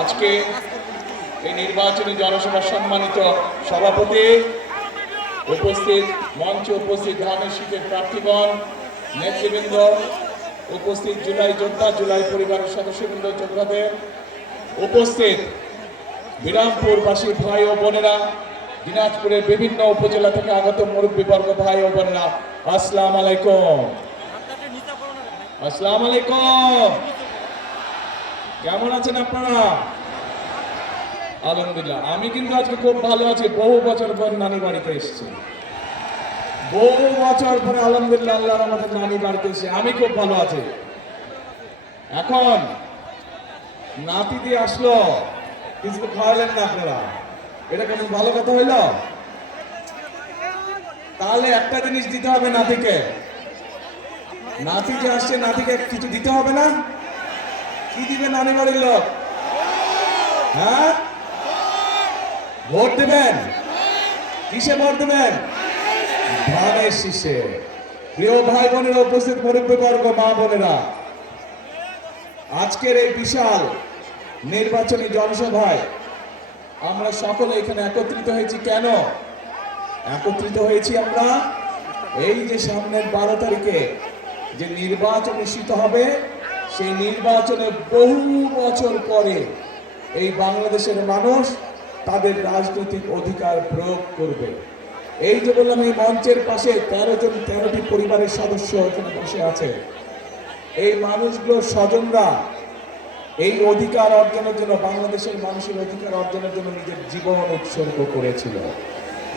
আজকে এই নির্বাচনী জনসভার সম্মানিত সভাপতি, উপস্থিত মঞ্চে উপস্থিত ধানের শীতের প্রার্থীগণ, নেতৃবৃন্দ, উপস্থিত জুলাই যোদ্ধা, জুলাই পরিবারের সদস্যবৃন্দ, যোদ্ধাদের, উপস্থিত বিরামপুরবাসী ভাই ও বোনেরা, দিনাজপুরের বিভিন্ন উপজেলা থেকে আগত মুরব্বীবর্গ ভাই ও বোনেরা, আসসালামু আলাইকুম। আসসালামু আলাইকুম। কেমন আছেন আপনারা? আলহামদুলিল্লাহ, আমি কিন্তু আজকে খুব ভালো আছি। বহু বছর পর নানি বাড়িতে এসেছি, বহু বছর পরে আলহামদুলিল্লাহ আল্লাহর আমাদের নানি বাড়িতে এসে আমি খুব ভালো আছি। এখন নাতি দিয়ে আসলো, কিছু খাওয়ালেন না আপনারা, এটা কেমন ভালো কথা হইল? তাহলে একটা জিনিস দিতে হবে নাতিকে। নাতি যে আসছে, নাতিকে কিছু দিতে হবে না? কি দিবেন নানি বাড়ির লোক? হ্যাঁ, ভোট দেবেন? কিসে ভোট দেবেন? ধানের শীষে। প্রিয় ভাই বোনেরা, উপস্থিত মুরব্বীবর্গ, মা বোনেরা, আজকের এই বিশাল নির্বাচনী জনসভায় আমরা সকলে এখানে একত্রিত হয়েছি। কেন একত্রিত হয়েছি আমরা? এই যে সামনের 12 তারিখে যে নির্বাচন অনুষ্ঠিত হবে, সেই নির্বাচনে বহু বছর পরে এই বাংলাদেশের মানুষ তাদের রাজনৈতিক অধিকার প্রয়োগ করবে। এই যে বললাম, এই মঞ্চের পাশে 13টি পরিবারের সদস্য এখানে বসে আছে। এই মানুষগুলোর স্বজনরা এই অধিকার অর্জনের জন্য, বাংলাদেশের মানুষের অধিকার অর্জনের জন্য নিজের জীবন উৎসর্গ করেছিল।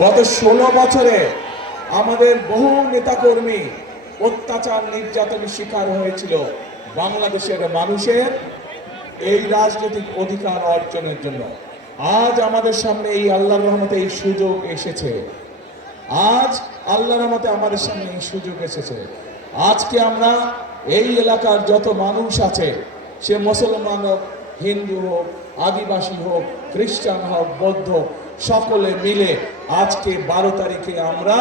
গত 16 বছরে আমাদের বহু নেতাকর্মী অত্যাচার, নির্যাতনের শিকার হয়েছিল বাংলাদেশের মানুষের এই রাজনৈতিক অধিকার অর্জনের জন্য। আজ আমাদের সামনে এই আল্লাহর রহমতে এই সুযোগ এসেছে। আজ আল্লাহর রহমতে আমাদের সামনে এই সুযোগ এসেছে। আজকে আমরা এই এলাকার যত মানুষ আছে, সে মুসলমান হোক, হিন্দু হোক, আদিবাসী হোক, খ্রিস্টান হোক, বৌদ্ধ, সকলে মিলে আজকে 12 তারিখে আমরা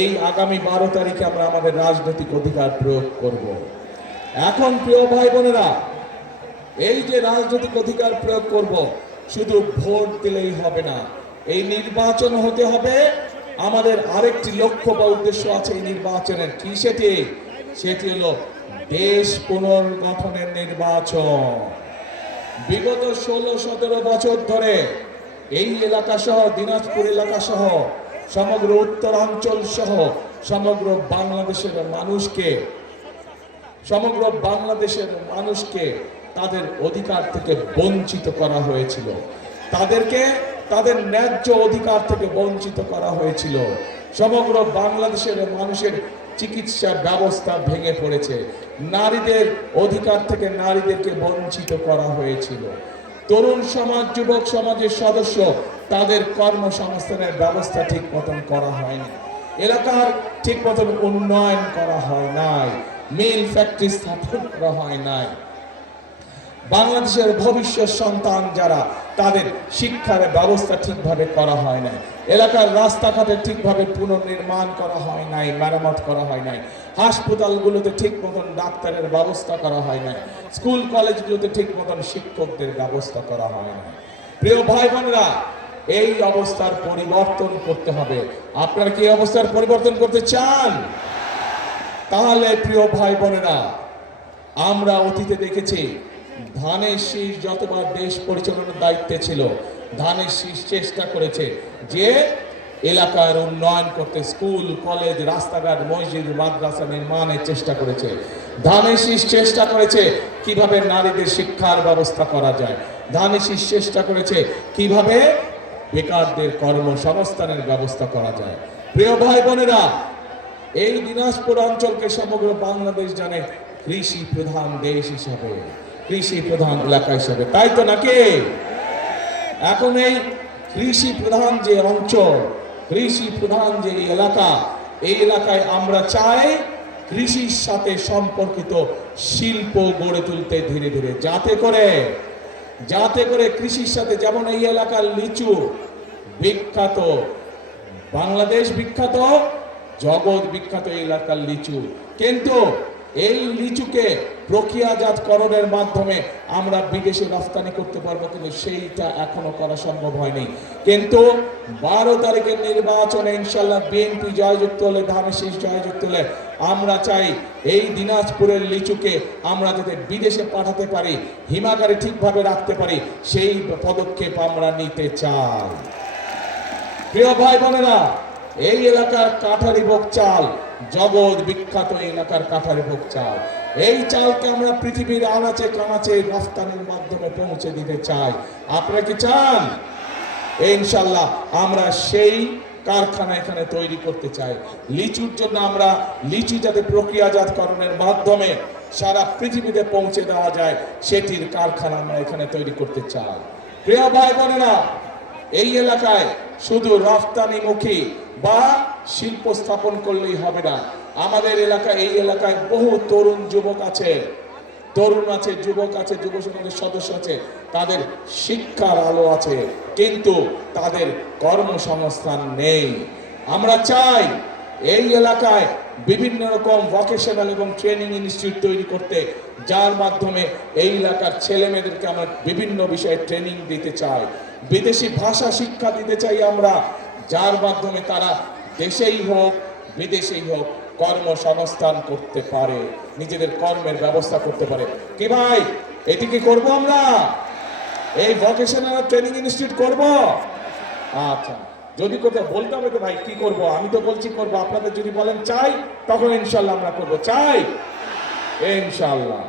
এই আগামী 12 তারিখে আমরা আমাদের রাজনৈতিক অধিকার প্রয়োগ করব। এখন প্রিয় ভাই বোনেরা, এই যে রাজনৈতিক অধিকার প্রয়োগ করব, শুধু ভোট দিলেই হবে না। এই নির্বাচন হতে হবে। আমাদের আরেকটি লক্ষ্য বা উদ্দেশ্য আছে এই নির্বাচনের। কি সেটি? সেটি হলো দেশ পুনর্গঠনের নির্বাচন। বিগত 16-17 বছর ধরে এই এলাকা সহ, দিনাজপুর এলাকা সহ, সমগ্র উত্তরাঞ্চল সহ সমগ্র বাংলাদেশের মানুষকে তাদের অধিকার থেকে বঞ্চিত করা হয়েছিল। তাদেরকে তাদের ন্যায্য অধিকার থেকে বঞ্চিত করা হয়েছিল। সমগ্র বাংলাদেশের মানুষের চিকিৎসা ব্যবস্থা ভেঙে পড়েছে। নারীদের অধিকার থেকে নারীদেরকে বঞ্চিত করা হয়েছিল। তরুণ সমাজ, যুবক সমাজের সদস্য, তাদের কর্মসংস্থানের ব্যবস্থা ঠিক মতন করা হয়নি। এলাকার ঠিক মতন উন্নয়ন করা হয় নাই। মিল ফ্যাক্টরি স্থাপন করা হয় নাই। বাংলাদেশের ভবিষ্যৎ সন্তান যারা, তাদের শিক্ষার ব্যবস্থা ঠিকভাবে করা হয় নাই। এলাকার রাস্তাঘাটে ঠিকভাবে পুনর্নির্মাণ করা হয় নাই, মেরামত করা হয় নাই। হাসপাতালগুলোতে ঠিক মতন ডাক্তারের ব্যবস্থা করা হয় নাই। স্কুল কলেজগুলোতে ঠিক মতন শিক্ষকদের ব্যবস্থা করা হয় নাই। প্রিয় ভাই বোনেরা, এই অবস্থার পরিবর্তন করতে হবে। আপনারা কি এই অবস্থার পরিবর্তন করতে চান? তাহলে প্রিয় ভাই বোনেরা, আমরা অতীতে দেখেছি ধানের শীষ যতবার দেশ পরিচালনার দায়িত্বে ছিল, ধানের শীষ চেষ্টা করেছে যে এলাকার উন্নয়ন করতে, স্কুল কলেজ, রাস্তাঘাট, মসজিদ, মাদ্রাসা নির্মাণের চেষ্টা করেছে। ধানের শীষ চেষ্টা করেছে কিভাবে নারীদের শিক্ষার ব্যবস্থা করা যায়। ধানের শীষ চেষ্টা করেছে কিভাবে বেকারদের কর্মসংস্থানের ব্যবস্থা করা যায়। প্রিয় ভাই বোনেরা, এই দিনাজপুর অঞ্চলকে সমগ্র বাংলাদেশ জানে কৃষি প্রধান দেশ হিসাবে, কৃষি প্রধান এলাকা হিসাবে, তাই তো নাকি? এখন এই কৃষি প্রধান যে অঞ্চল, কৃষি প্রধান যে এলাকা, এই এলাকায় আমরা চাই কৃষির সাথে সম্পর্কিত শিল্প গড়ে তুলতে ধীরে ধীরে, যাতে করে কৃষির সাথে, যেমন এই এলাকার লিচু বিখ্যাত, বাংলাদেশ বিখ্যাত, জগৎ বিখ্যাত এই এলাকার লিচু, কিন্তু এই লিচুকে প্রক্রিয়াজাতকরণের মাধ্যমে আমরা বিদেশে রপ্তানি করতে পারবো, কিন্তু সেইটা এখনো করা সম্ভব হয়নি। কিন্তু 12 তারিখের নির্বাচনে ইনশাল্লাহ বিএনপি জয়যুক্ত হলে, ধানের শীষ জয়যুক্ত হলে আমরা চাই এই দিনাজপুরের লিচুকে আমরা যাতে বিদেশে পাঠাতে পারি, হিমাগারে ঠিকভাবে রাখতে পারি, সেই পদক্ষেপ আমরা নিতে চাই। প্রিয় ভাই বোনেরা, এই এলাকার কাঠারিভোগ চাল জগৎ বিখ্যাত, এলাকার কাঠারিভোগ চাল, এই চালকে আমরা পৃথিবীর আনাচে কানাচে রফতানির মাধ্যমে পৌঁছে দিতে চাই। আপনারা কি চান? ইনশাল্লাহ আমরা সেই কারখানা এখানে তৈরি করতে চাই। লিচুর জন্য আমরা লিচু যাতে প্রক্রিয়াজাতকরণের মাধ্যমে সারা পৃথিবীতে পৌঁছে দেওয়া যায়, সেটির কারখানা আমরা এখানে তৈরি করতে চাই। প্রিয় ভাই বোনেরা, এই এলাকায় শুধু রফতানিমুখী বা শিল্প স্থাপন করলেই হবে না। আমাদের এলাকায়, এই এলাকায় বহু তরুণ যুবক আছে, যুবক আছে, যুব সমাজের সদস্য আছে, তাদের শিক্ষার আলো আছে, কিন্তু তাদের কর্মসংস্থান নেই। আমরা চাই এই এলাকায় বিভিন্ন রকম ভোকেশনাল এবং ট্রেনিং ইনস্টিটিউট তৈরি করতে, যার মাধ্যমে এই এলাকার ছেলে মেয়েদেরকে আমরা বিভিন্ন বিষয়ে ট্রেনিং দিতে চাই। বিদেশি ভাষা শিক্ষা দিতে চাই আমরা, যার মাধ্যমে তারা দেশেই হোক বিদেশেই হোক কর্মসংস্থান করতে পারে, নিজেদের কর্মের ব্যবস্থা করতে পারে। কি ভাই, এটি কি করবো আমরা? এই ভোকেশনাল ট্রেনিং ইনস্টিটিউট করব? আচ্ছা, যদি কোথাও বলতে হবে তো ভাই কি করব, আমি তো বলছি করবো, আপনাদের যদি বলেন চাই, তখন ইনশাল্লাহ আমরা করবো। চাই ইনশাল্লাহ।